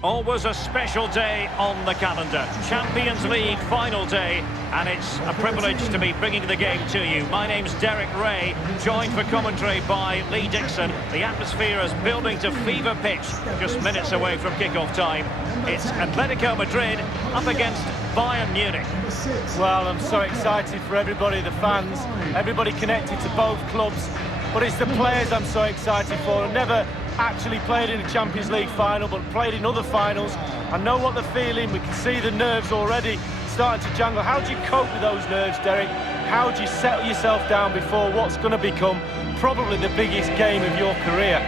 Always a special day on the calendar. Champions League final day, and it's a privilege to be bringing the game to you. My name's Derek Ray, joined for commentary by Lee Dixon. The atmosphere is building to fever pitch, just minutes away from kick-off time. It's Atletico Madrid up against Bayern Munich. Well, I'm so excited for everybody, the fans, everybody connected to both clubs. But it's the players I'm so excited for. I've never actually played in a Champions League final, but played in other finals. I know what they're feeling. We can see the nerves already starting to jangle. How do you cope with those nerves, Derek? How do you settle yourself down before what's going to become probably the biggest game of your career?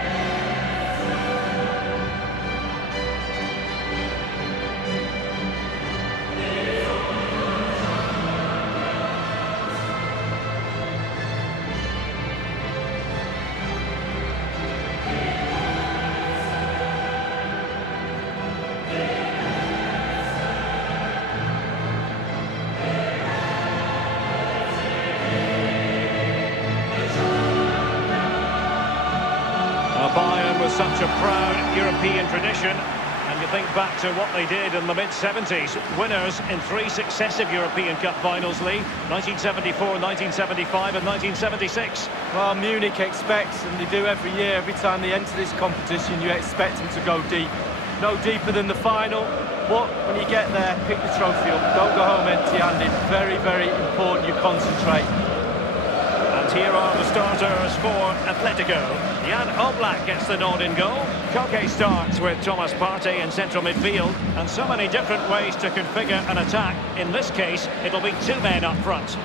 Bayern was such a proud European tradition, and you think back to what they did in the mid-70s. Winners in 3 successive European Cup finals, Lee. 1974, 1975 and 1976. Well, Munich expects, and they do every year, every time they enter this competition, you expect them to go deep. No deeper than the final. But when you get there, pick the trophy up. Don't go home empty-handed. Very, very important you concentrate. Here are the starters for Atletico. Jan Oblak gets the nod in goal. Koke starts with Thomas Partey in central midfield. And so many different ways to configure an attack. In this case, it'll be 2 men up front.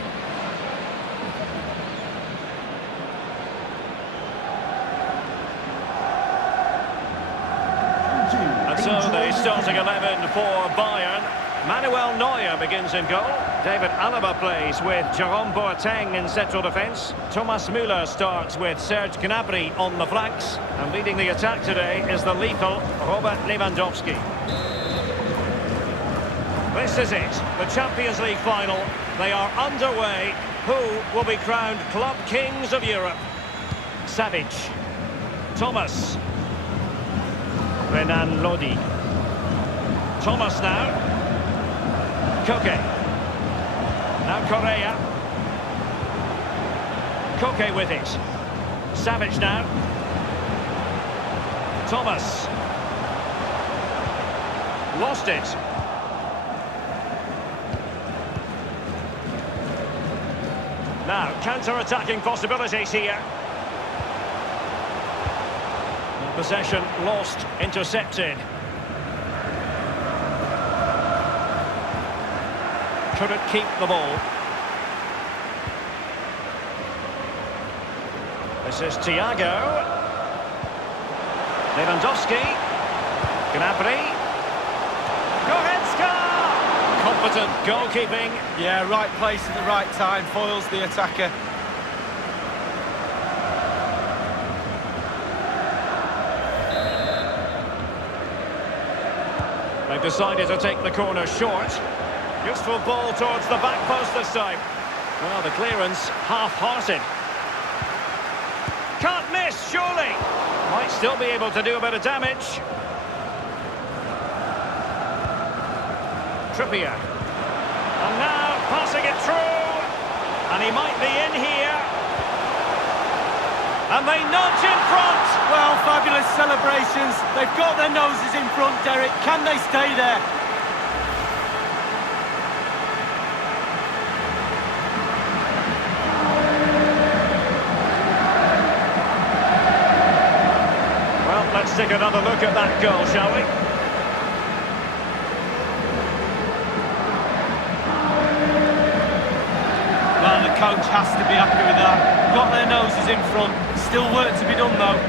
And so the starting 11 for Bayern. Manuel Neuer begins in goal. David Alaba plays with Jerome Boateng in central defence. Thomas Müller starts with Serge Gnabry on the flanks. And leading the attack today is the lethal Robert Lewandowski. This is it, the Champions League final. They are underway. Who will be crowned Club Kings of Europe? Savic. Thomas. Renan Lodi. Thomas now. Koke. Now Correa. Koke with it. Savic now. Thomas. Lost it. Now, counter-attacking possibilities here. Possession lost, intercepted. Couldn't keep the ball. This is Thiago. Lewandowski. Gnabry. Goretzka! Competent goalkeeping. Yeah, right place at the right time. Foils the attacker. They've decided to take the corner short. Useful ball towards the back post this time. Well, the clearance half-hearted. Can't miss, surely. Might still be able to do a bit of damage. Trippier. And now passing it through. And he might be in here. And they nudge in front. Well, fabulous celebrations. They've got their noses in front, Derek. Can they stay there? Let's take another look at that goal, shall we? Well, the coach has to be happy with that. Got their noses in front. Still work to be done, though.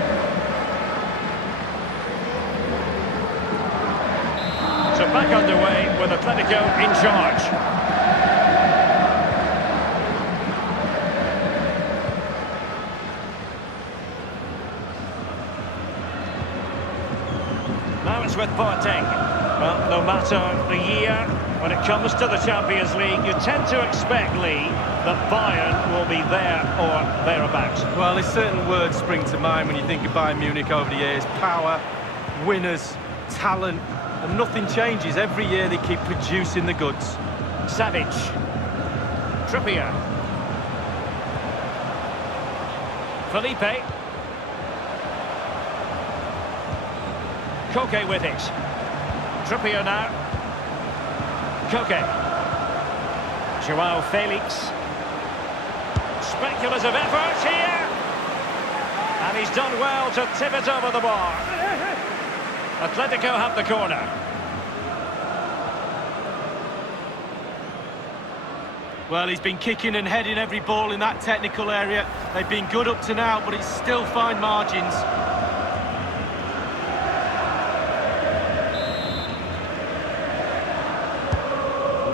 So back underway with Atletico in charge. Now it's with Boateng. Well, no matter the year, when it comes to the Champions League, you tend to expect, Lee, that Bayern will be there or thereabouts. Well, there's certain words spring to mind when you think of Bayern Munich over the years. Power, winners, talent, and nothing changes. Every year they keep producing the goods. Savage. Trippier. Felipe. Koke with it. Trippier now. Koke. Joao Felix. Speculative effort here. And he's done well to tip it over the bar. Atletico have the corner. Well, he's been kicking and heading every ball in that technical area. They've been good up to now, but it's still fine margins.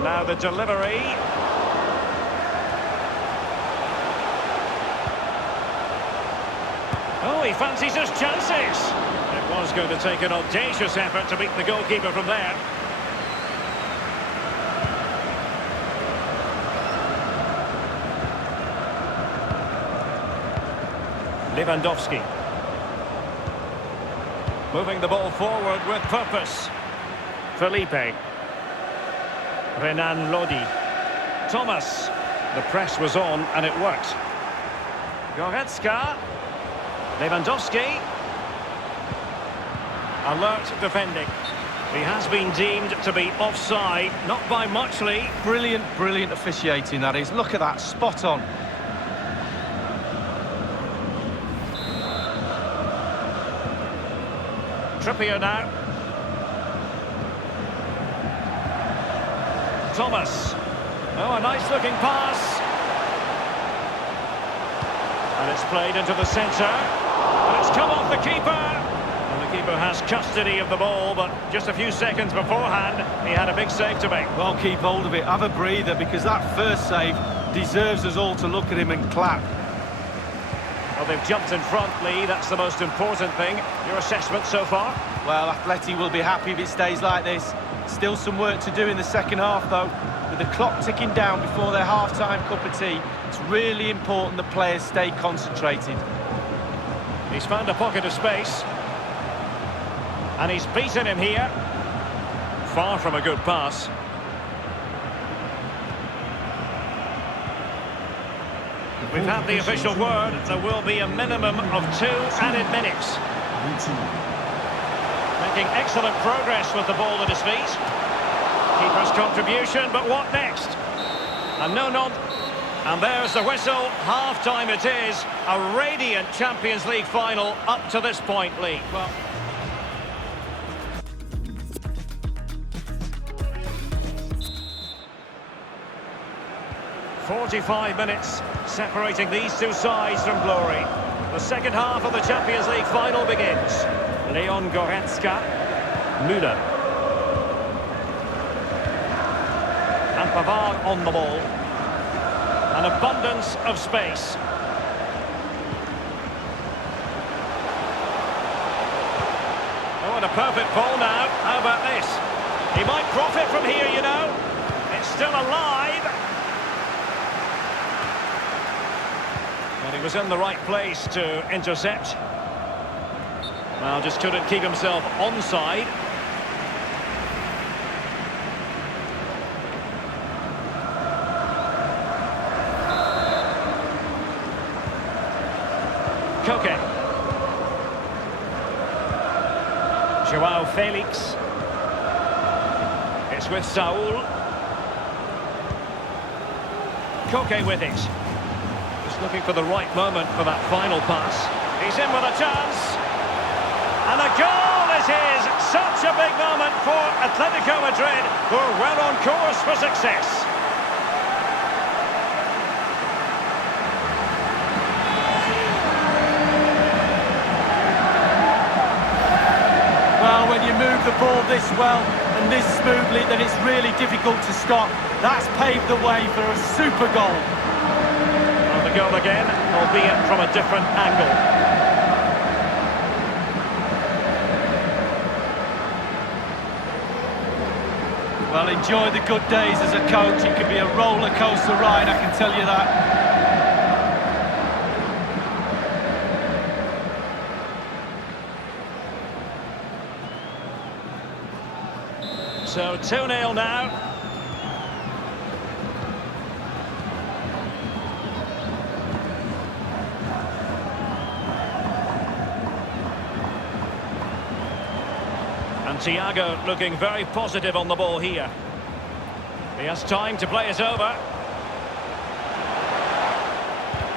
Now the delivery. Oh, he fancies his chances. It was going to take an audacious effort to beat the goalkeeper from there. Lewandowski. Moving the ball forward with purpose. Felipe. Renan Lodi. Thomas. The press was on and it worked. Goretzka. Lewandowski. Alert defending. He has been deemed to be offside, not by much, Lee. Brilliant, brilliant officiating, that is. Look at that, spot on. Trippier now. Thomas. Oh, a nice looking pass. And it's played into the centre. And it's come off the keeper. And the keeper has custody of the ball, but just a few seconds beforehand, he had a big save to make. Well, keep hold of it, have a breather, because that first save deserves us all to look at him and clap. Well, they've jumped in front, Lee. That's the most important thing. Your assessment so far? Well, Atleti will be happy if it stays like this. Still some work to do in the second half, though. With the clock ticking down before their half-time cup of tea, it's really important the players stay concentrated. He's found a pocket of space. And he's beaten him here. Far from a good pass. We've had the official word. There will be a minimum of 2 added minutes. Making excellent progress with the ball at his feet. Keeper's contribution, but what next? And and there's the whistle. Half-time it is. A radiant Champions League final up to this point, Lee. Well, 45 minutes separating these two sides from glory. The second half of the Champions League final begins. Leon Goretzka, Müller. And Pavard on the ball. An abundance of space. Oh, and a perfect ball now. How about this? He might profit from here, you know. It's still alive. Well, he was in the right place to intercept. Well, just couldn't keep himself onside. Koke. Joao Felix. It's with Saul. Koke with it. Just looking for the right moment for that final pass. He's in with a chance. And a goal it is. Such a big moment for Atletico Madrid, who are well on course for success. Well, when you move the ball this well and this smoothly, then it's really difficult to stop. That's paved the way for a super goal. Well, the goal again, albeit from a different angle. Well, enjoy the good days as a coach. It can be a roller coaster ride, I can tell you that. So 2-0 now. And Thiago looking very positive on the ball here. He has time to play it over.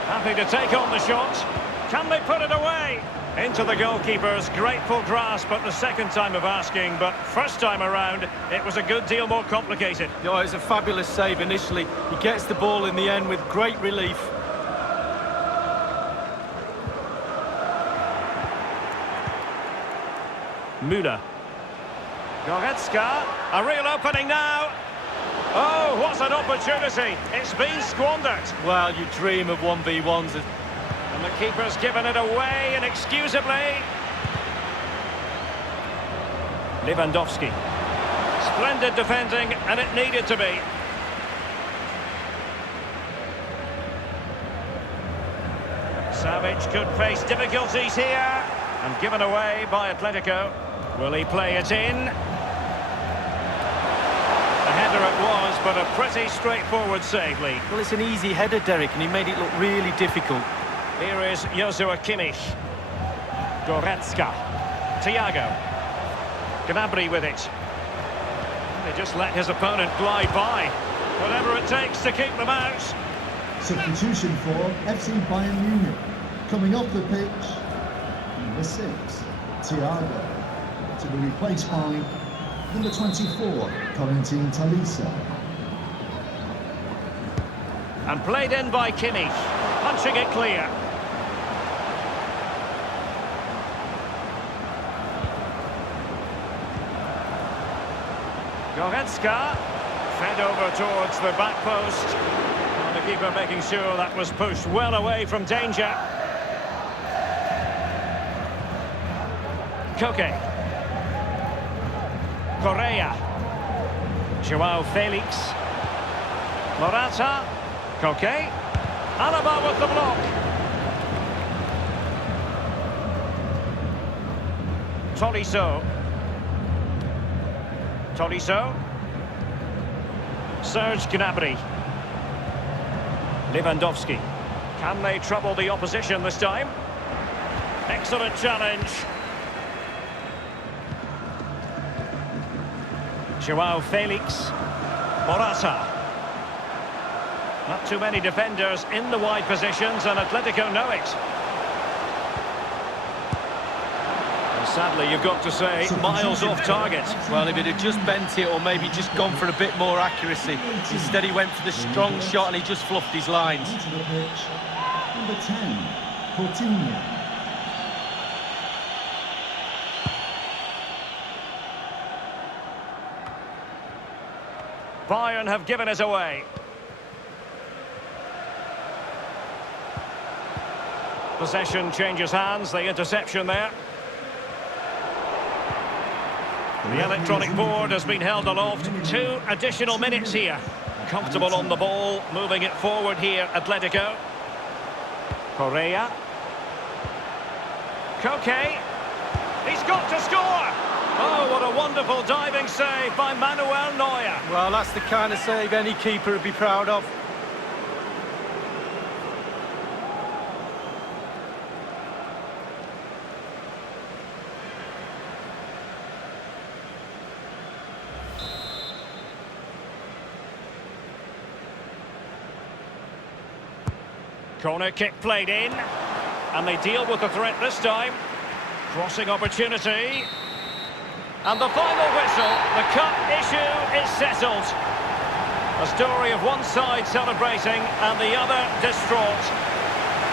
Happy to take on the shot. Can they put it away? Into the goalkeeper's grateful grasp at the second time of asking, but first time around, it was a good deal more complicated. Oh, it's a fabulous save initially. He gets the ball in the end with great relief. Müller. Goretzka, a real opening now. Oh, what an opportunity. It's been squandered. Well, you dream of 1v1s. And the keeper's given it away inexcusably. Lewandowski. Splendid defending, and it needed to be. Savic could face difficulties here. And given away by Atletico. Will he play it in? A header it was, but a pretty straightforward save, Lee. Well, it's an easy header, Derek, and he made it look really difficult. Here is Joshua Kimmich. Goretzka. Thiago. Gnabry with it. They just let his opponent glide by. Whatever it takes to keep them out. Substitution for FC Bayern Munich. Coming off the pitch, number 6, Thiago. To be replaced by number 24, Corentin Tolisso. And played in by Kimmich. Punching it clear. Goretzka. Fed over towards the back post. And the keeper making sure that was pushed well away from danger. Koke. Correa. Joao Felix. Morata. Koke. Alaba with the block. Tolisso. Tolisso. Serge Gnabry. Lewandowski. Can they trouble the opposition this time? Excellent challenge. Joao Felix. Morata. Not too many defenders in the wide positions, and Atletico know it. And sadly, you've got to say, miles off target. Well, if it had just bent it or maybe just gone for a bit more accuracy. Instead, he went for the strong shot and he just fluffed his lines. Onto the pitch, number 10, Coutinho. Bayern have given it away. Possession changes hands, the interception there. The electronic board has been held aloft. 2 additional minutes here. Comfortable on the ball, moving it forward here, Atletico. Correa. Koke. He's got to score! Oh, what a wonderful diving save by Manuel Neuer. Well, that's the kind of save any keeper would be proud of. Corner kick played in. And they deal with the threat this time. Crossing opportunity. And the final whistle, the cup issue is settled. A story of one side celebrating and the other distraught.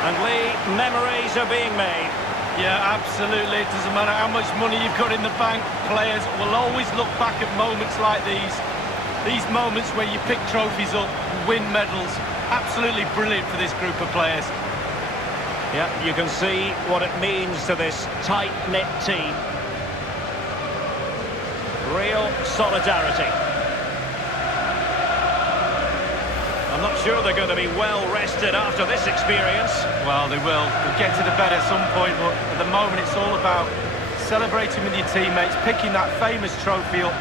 And Lee, memories are being made. Yeah, absolutely. It doesn't matter how much money you've got in the bank. Players will always look back at moments like these. These moments where you pick trophies up, win medals. Absolutely brilliant for this group of players. Yeah, you can see what it means to this tight-knit team. Real solidarity. I'm not sure they're going to be well rested after this experience. Well, they will. They'll get to the bed at some point, but at the moment it's all about celebrating with your teammates, picking that famous trophy up,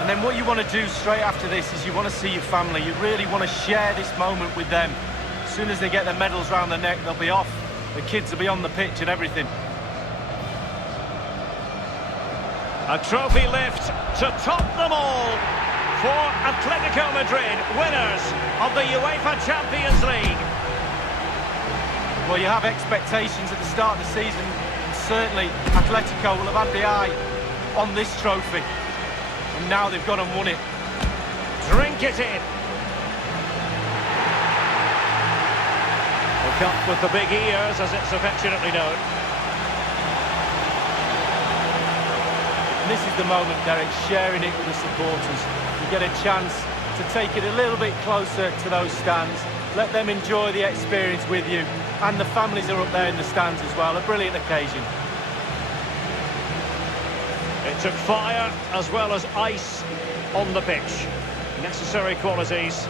And then what you want to do straight after this is you want to see your family. You really want to share this moment with them. As soon as they get their medals round their neck, they'll be off. The kids will be on the pitch and everything. A trophy lift to top them all for Atletico Madrid, winners of the UEFA Champions League. Well, you have expectations at the start of the season. And certainly, Atletico will have had the eye on this trophy. And now they've gone and won it. Drink it in. The cup with the big ears, as it's affectionately known. And this is the moment, Derek, sharing it with the supporters. You get a chance to take it a little bit closer to those stands. Let them enjoy the experience with you. And the families are up there in the stands as well. A brilliant occasion. It took fire as well as ice on the pitch. Necessary qualities.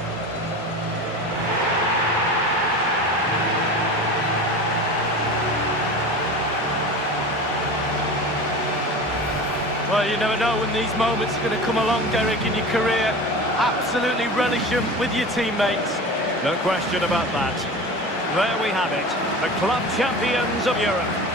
Well, you never know when these moments are going to come along, Derek, in your career. Absolutely relish them with your teammates. No question about that. There we have it, the club champions of Europe.